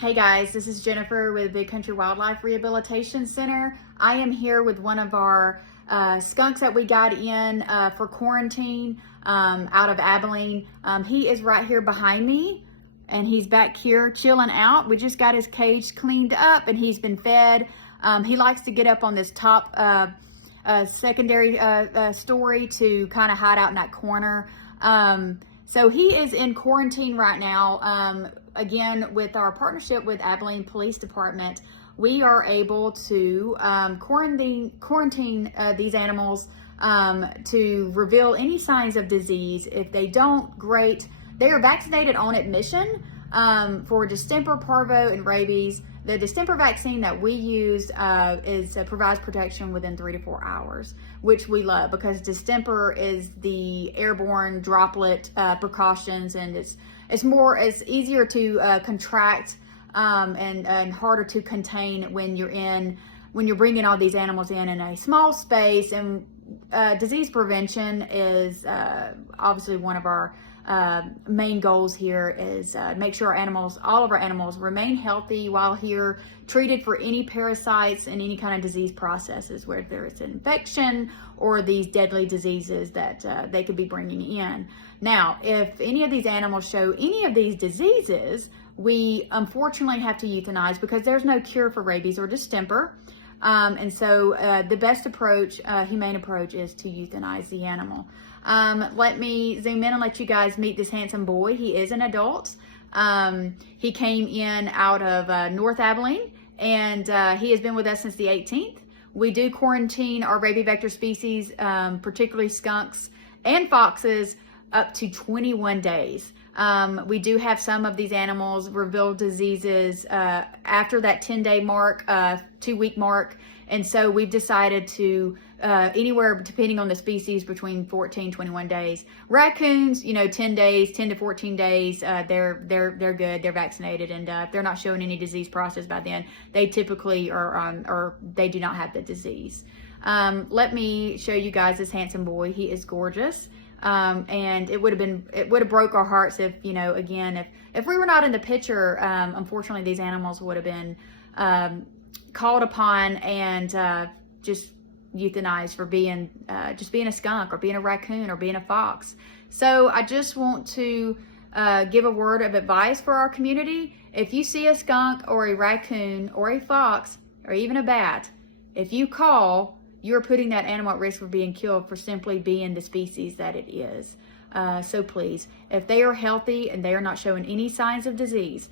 Hey guys, this is Jennifer with Big Country Wildlife Rehabilitation Center. I am here with one of our skunks that we got in for quarantine out of Abilene. He is right here behind me and he's back here chilling out. We just got his cage cleaned up and he's been fed. He likes to get up on this top secondary story to kind of hide out in that corner. So he is in quarantine right now. Again, with our partnership with Abilene Police Department, we are able to quarantine these animals to reveal any signs of disease. If they don't, great. They are vaccinated on admission for distemper, parvo, and rabies. The distemper vaccine that we use provides protection within 3 to 4 hours, which we love because distemper is the airborne droplet precautions, and it's easier to contract and harder to contain when you're bringing all these animals in a small space. And disease prevention is obviously one of our main goals here is make sure all of our animals remain healthy while here, treated for any parasites and any kind of disease processes, whether it's an infection or these deadly diseases that they could be bringing in. Now, if any of these animals show any of these diseases, we unfortunately have to euthanize because there's no cure for rabies or distemper. And so the best approach, humane approach, is to euthanize the animal. Let me zoom in and let you guys meet this handsome boy. He is an adult. He came in out of North Abilene, and he has been with us since the 18th. We do quarantine our rabies vector species, particularly skunks and foxes, up to 21 days. We do have some of these animals reveal diseases after that 10-day mark, 2-week mark. And so we've decided to anywhere, depending on the species, between 14, 21 days. Raccoons, 10 days, 10 to 14 days, they're good, they're vaccinated, and if they're not showing any disease process by then, they typically or they do not have the disease. Let me show you guys this handsome boy. He is gorgeous. And it would have broke our hearts if, again, if we were not in the picture, unfortunately these animals would have been called upon and just euthanized for being a skunk or being a raccoon or being a fox. So I just want to give a word of advice for our community. If you see a skunk or a raccoon or a fox or even a bat, if you call, you're putting that animal at risk for being killed for simply being the species that it is. So please, if they are healthy and they are not showing any signs of disease,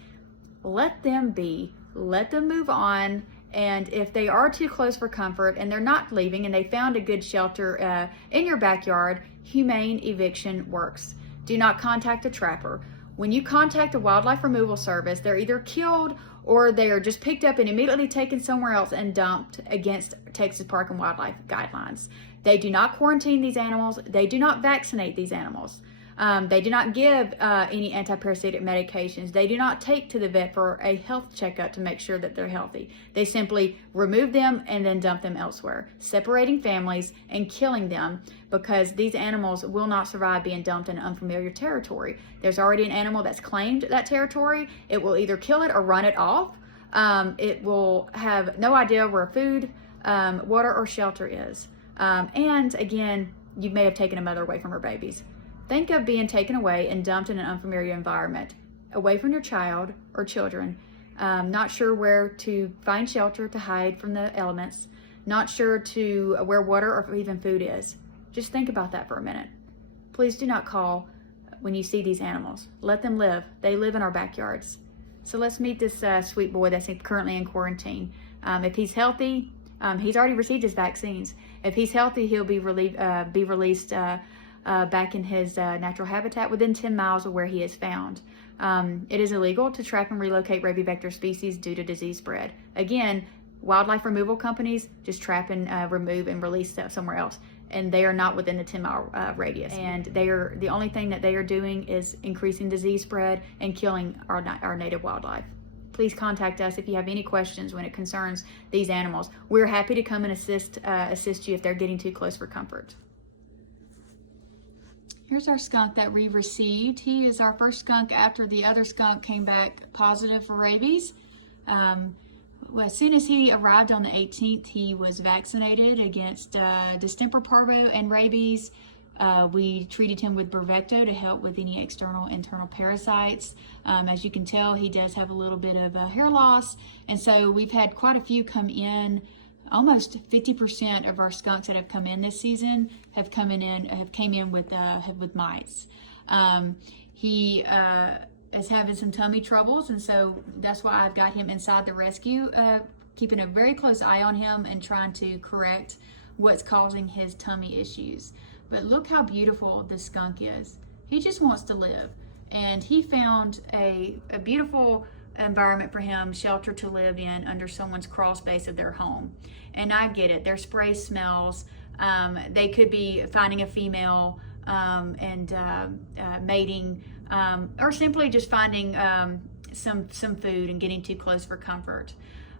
let them be, let them move on. And if they are too close for comfort and they're not leaving and they found a good shelter in your backyard, humane eviction works. Do not contact a trapper. When you contact the Wildlife Removal Service, they're either killed or they are just picked up and immediately taken somewhere else and dumped against Texas Park and Wildlife guidelines. They do not quarantine these animals. They do not vaccinate these animals. They do not give any anti-parasitic medications. They do not take to the vet for a health checkup to make sure that they're healthy. They simply remove them and then dump them elsewhere, separating families and killing them because these animals will not survive being dumped in unfamiliar territory. There's already an animal that's claimed that territory. It will either kill it or run it off. It will have no idea where food, water, or shelter is. And again, you may have taken a mother away from her babies. Think of being taken away and dumped in an unfamiliar environment, away from your child or children, not sure where to find shelter to hide from the elements, not sure to where water or even food is. Just think about that for a minute. Please do not call when you see these animals. Let them live. They live in our backyards. So let's meet this sweet boy that's currently in quarantine. If he's healthy, he's already received his vaccines. If he's healthy, he'll be released back in his natural habitat within 10 miles of where he is found. It is illegal to trap and relocate rabies vector species due to disease spread. Again, wildlife removal companies just trap and remove and release stuff somewhere else, and they are not within the 10-mile radius. And the only thing that they are doing is increasing disease spread and killing our native wildlife. Please contact us if you have any questions when it concerns these animals. We're happy to come and assist you if they're getting too close for comfort. Here's our skunk that we received. He is our first skunk after the other skunk came back positive for rabies. Well, as soon as he arrived on the 18th, he was vaccinated against distemper parvo and rabies. We treated him with Bravecto to help with any internal parasites. As you can tell, he does have a little bit of hair loss, and so we've had quite a few come in. Almost 50% of our skunks that have come in this season have came in with mites. He is having some tummy troubles, and so that's why I've got him inside the rescue, keeping a very close eye on him and trying to correct what's causing his tummy issues. But look how beautiful this skunk is. He just wants to live, and he found a beautiful environment for him, shelter to live in under someone's crawl space of their home. And I get it, their spray smells. They could be finding a female and mating, or simply just finding some food and getting too close for comfort.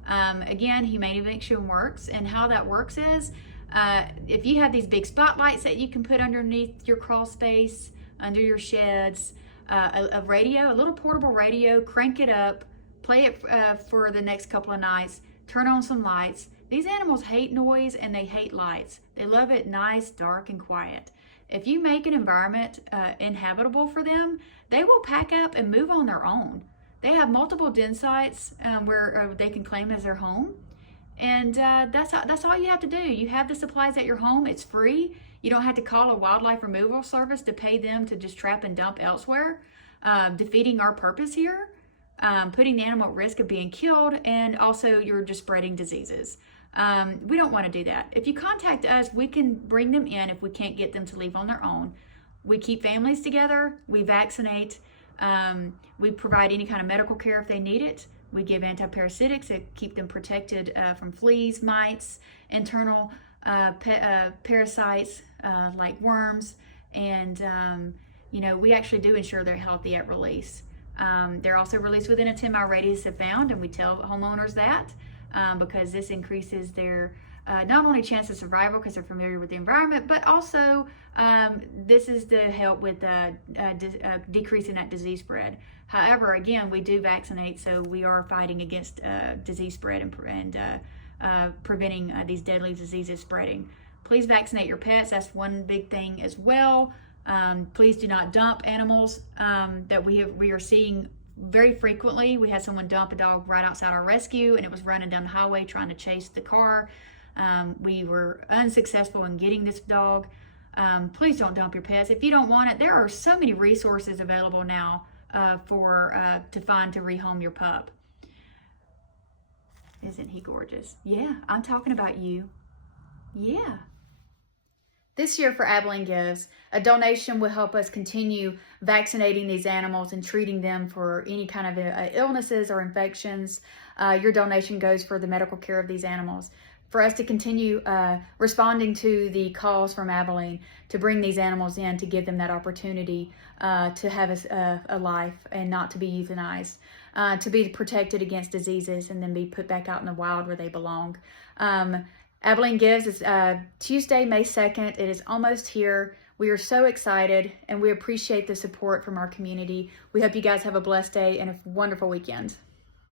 Again, humane eviction works, and how that works is if you have these big spotlights that you can put underneath your crawl space, under your sheds, a radio, a little portable radio, crank it up, play it for the next couple of nights, turn on some lights. These animals hate noise and they hate lights. They love it nice, dark, and quiet. If you make an environment inhabitable for them, they will pack up and move on their own. They have multiple den sites where they can claim as their home. And that's all you have to do. You have the supplies at your home. It's free. You don't have to call a wildlife removal service to pay them to just trap and dump elsewhere, defeating our purpose here, putting the animal at risk of being killed, and also you're just spreading diseases. We don't want to do that. If you contact us, we can bring them in if we can't get them to leave on their own. We keep families together. We vaccinate. We provide any kind of medical care if they need it. We give antiparasitics that keep them protected from fleas, mites, internal parasites like worms, and we actually do ensure they're healthy at release. They're also released within a 10-mile radius if found, and we tell homeowners that because this increases their not only chance of survival because they're familiar with the environment, but also this is to help with decreasing that disease spread. However, again, we do vaccinate, so we are fighting against disease spread and preventing these deadly diseases spreading. Please vaccinate your pets. That's one big thing as well. Please do not dump animals that we are seeing very frequently. We had someone dump a dog right outside our rescue, and it was running down the highway trying to chase the car. We were unsuccessful in getting this dog. Please don't dump your pets. If you don't want it, there are so many resources available now to find to rehome your pup. Isn't he gorgeous? Yeah, I'm talking about you. Yeah. This year for Abilene Gives, a donation will help us continue vaccinating these animals and treating them for any kind of illnesses or infections. Your donation goes for the medical care of these animals. For us to continue responding to the calls from Abilene to bring these animals in, to give them that opportunity to have a life and not to be euthanized, to be protected against diseases and then be put back out in the wild where they belong. Abilene Gives is Tuesday, May 2nd. It is almost here. We are so excited and we appreciate the support from our community. We hope you guys have a blessed day and a wonderful weekend.